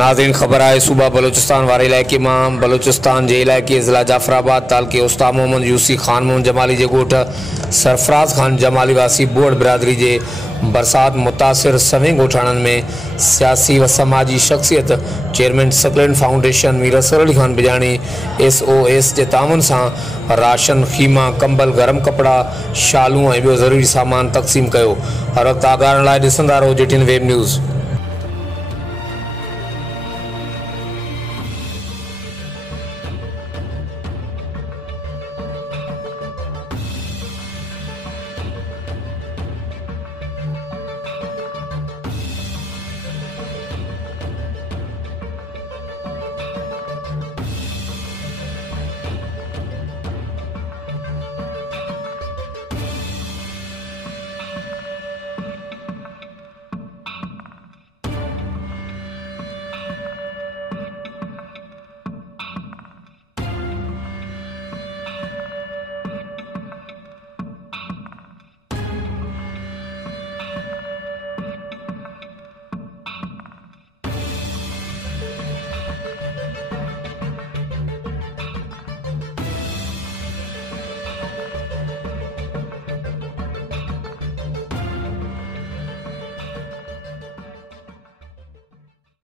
नाज़रीन ख़बर है सूबा बलोचिस्तान वारे इलाइक़े में बलोचिस्तान के इलाइक़े ज़िला जाफराबाद तालुके उस्ताद मोहम्मद यूसी खान मोहम्मद जमाली के गोठ सरफराज खान जमाली वासी बोड़ बिरादरी के बरसात मुतासिर सवें गोठाणनि में सियासी व समाजी शख्सियत chairman Saqlain foundation Mir Asghar Ali Khan Bijarani SOS के तावन से राशन खीमा कंबल गरम कपड़ा शालू और बियो ज़रूरी सामान तक़सीम किया। हर वक्त आगाहण लाइ ॾिसंदा रहो JTN वेब न्यूज़।